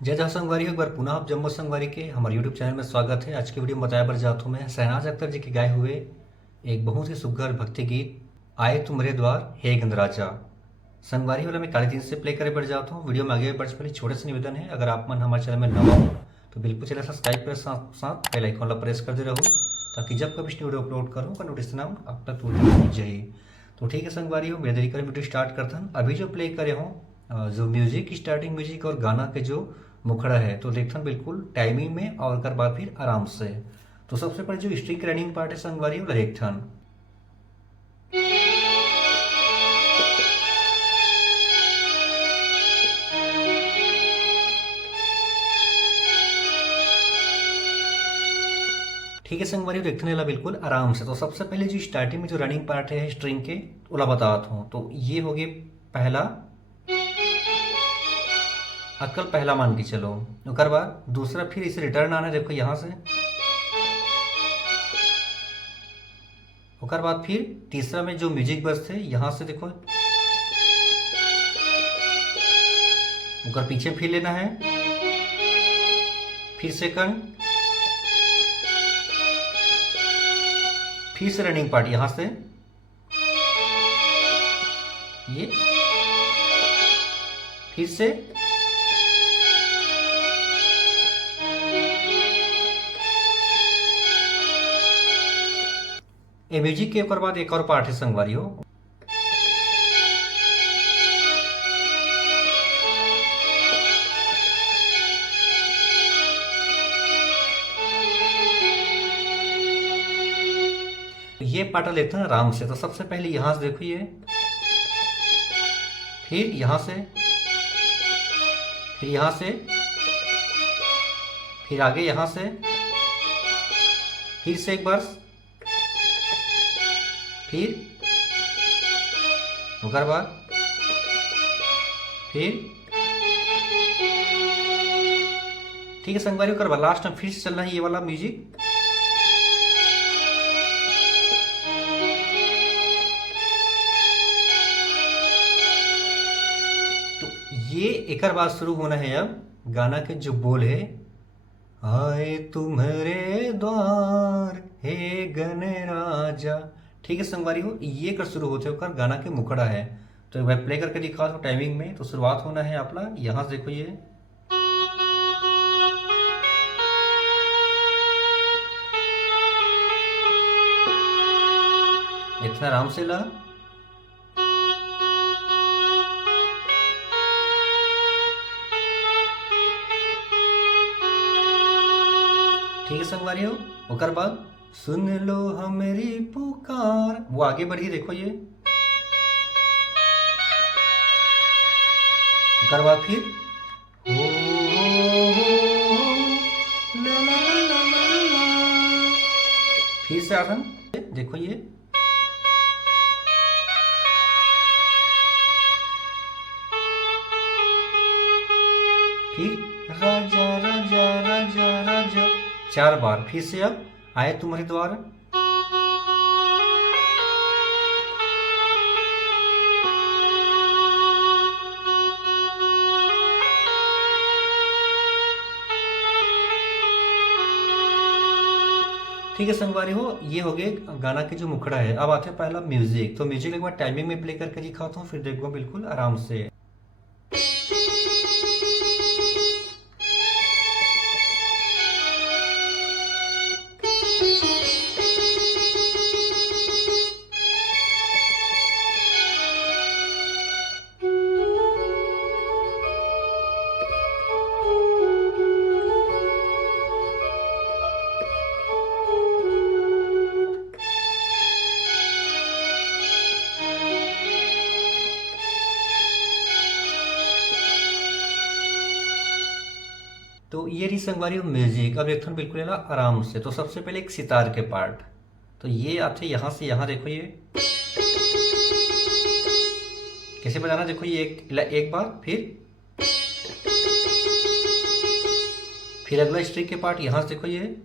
जय जहाँ संगवारी हो, एक बार पुनः आप जम्मू संगवारी के हमारे यूट्यूब चैनल में स्वागत है। आज की वीडियो में बताया बर जात हूँ मैं शहनाज अख्तर जी के गाए हुए एक बहुत ही सुघर भक्ति गीत आए तुम्हारे द्वार हे गंधराजा। संगवारी वाला मैं काली तीन से प्ले करे बढ़ जाता हूँ। वीडियो में आगे बढ़ने से पहले छोटे से निवेदन है, अगर आप मन हमारे चैनल में नवा हो तो बिल्कुल चैनल सब्सक्राइब कर साथ साथ बेल आइकन वाला प्रेस कर दे रहो, ताकि जब कभी वीडियो अपलोड करूँ का नोटिस नाम आप तक तुरंत पहुँच जाए। तो ठीक है संगवारी हो, मेरे देरी कर वीडियो स्टार्ट करता हूँ। अभी जो प्ले करे हूँ जो म्यूजिक स्टार्टिंग म्यूजिक और गाना के जो मुखड़ा है तो देखता बिल्कुल टाइमिंग में और कर बाद फिर आराम से। तो सबसे पहले जो स्ट्रिंग रनिंग पार्ट है संगवारी वो देखथन। ठीक है संगवारी देखने ला बिल्कुल आराम से। तो सबसे पहले जो स्टार्टिंग में जो रनिंग पार्ट है स्ट्रिंग के ओला बताता हूँ। तो ये हो गए पहला अक्कल पहला मान के चलो। ओकर बाद दूसरा फिर इसे रिटर्न आना, देखो यहाँ से। ओकर बाद फिर तीसरा में जो म्यूजिक बस थे यहाँ से देखो, ओकर पीछे फिर लेना है। फिर सेकंड, फिर से रनिंग पार्ट यहाँ से ये, फिर से ए म्यूजिक के ओकर बाद एक और पार्ट है संगवारी हो। ये पार्ट लेते हैं आराम से। तो सबसे पहले यहाँ से देखो ये, फिर यहाँ से, फिर यहाँ से, फिर आगे यहाँ से, फिर से एक बार, फिर ओकर बाद फिर। ठीक है संगवारी, ओकर बाद लास्ट में फिर से चलना है ये वाला म्यूजिक। तो ये एक बार शुरू होना है। अब गाना के जो बोल है, आए तुम्हारे द्वार हे गणराजा। ठीक है संगवारी हो, ये कर शुरू होते होकर गाना के मुखड़ा है। तो एक बार प्ले करके दिखा दो टाइमिंग में। तो शुरुआत होना है आपला यहाँ से, देखो ये इतना आराम से ला। ठीक है संगवारी हो, ओकर बाद सुन लो हमारी पुकार, वो आगे बढ़ी देखो ये। ओकर बाद फिर हो, ला ला ला ला ला ला। फिर से आसन देखो ये, फिर राजा राजा राजा राजा चार बार। फिर से अब आए तुम्हारे द्वार। ठीक है संगवारी हो, ये हो गए गाना के जो मुखड़ा है। अब आते हैं पहला म्यूजिक। तो म्यूजिक एक बार टाइमिंग में प्ले करके दिखाता हूँ, फिर देखो बिल्कुल आराम से। तो ये रही संगवारी म्यूजिक। अब देखो बिल्कुल है ना आराम से। तो सबसे पहले एक सितार के पार्ट, तो ये आते यहाँ से यहाँ देखो ये कैसे बजाना, देखो ये एक बार, फिर अगला स्ट्रिंग के पार्ट यहाँ से देखो ये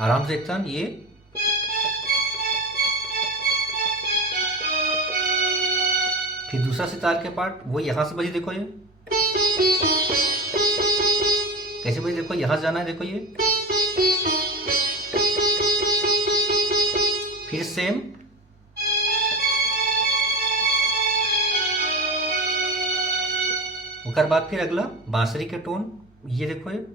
आराम से एकदम ये, फिर दूसरा सितार के पार्ट वो यहाँ से बजी, देखो ये कैसे बजी, देखो यहाँ जाना है, देखो ये फिर सेम, उसके बाद फिर अगला बांसुरी के टोन, ये देखो ये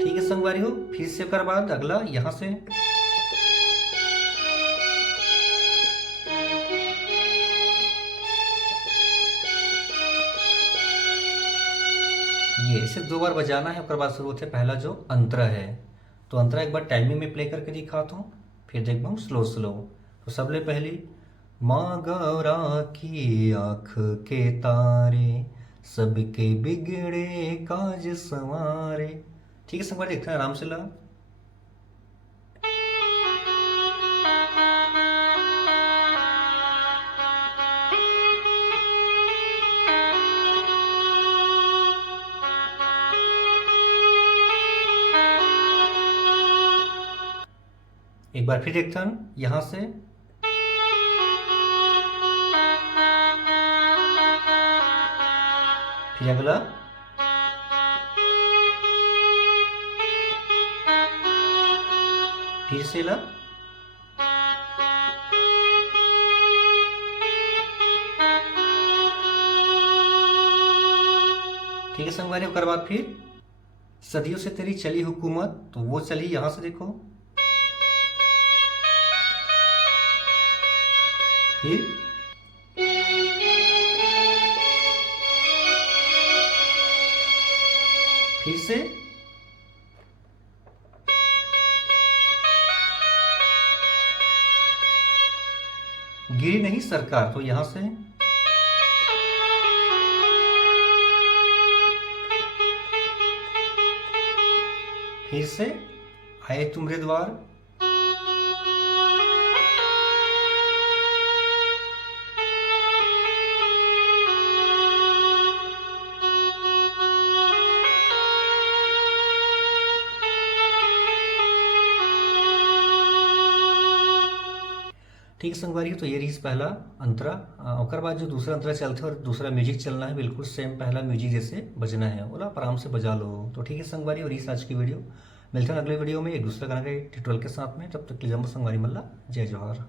ठीक है संगवारी हो। फिर से कर बाद अगला यहां से ये इसे 2 बार बजाना है, उसके बाद शुरू होते पहला जो अंतरा है। तो अंतरा एक बार टाइमिंग में प्ले करके दिखाता हूँ, फिर देखो स्लो स्लो। तो सबले पहली, माँ गौरा की आँख के तारे, सबके बिगड़े काज संवारे। ठीक है संगवारी, देखते हैं आराम से ला। एक बार फिर देखते हैं यहां से, फिर अगला, फिर से ला, ठीक है संगवारी। उसके बाद फिर सदियों से तेरी चली हुकूमत, तो वो चली यहां से देखो, फिर से गिरी नहीं सरकार, तो यहां से फिर से आए तुमरे द्वार, ठीक है संगवारी। तो ये रही पहला अंतरा। और बाद जो दूसरा अंतरा चलते और दूसरा म्यूजिक चलना है, बिल्कुल सेम पहला म्यूजिक जैसे बजना है, बोला आप आराम से बजा लो। तो ठीक है संगवारी, और इस आज की वीडियो मिलते हैं अगले वीडियो में एक दूसरे गाना के ट्यूटोरियल के साथ में। तब तक के लिए जम्मू संगवारी मल्ला, जय जवाहर।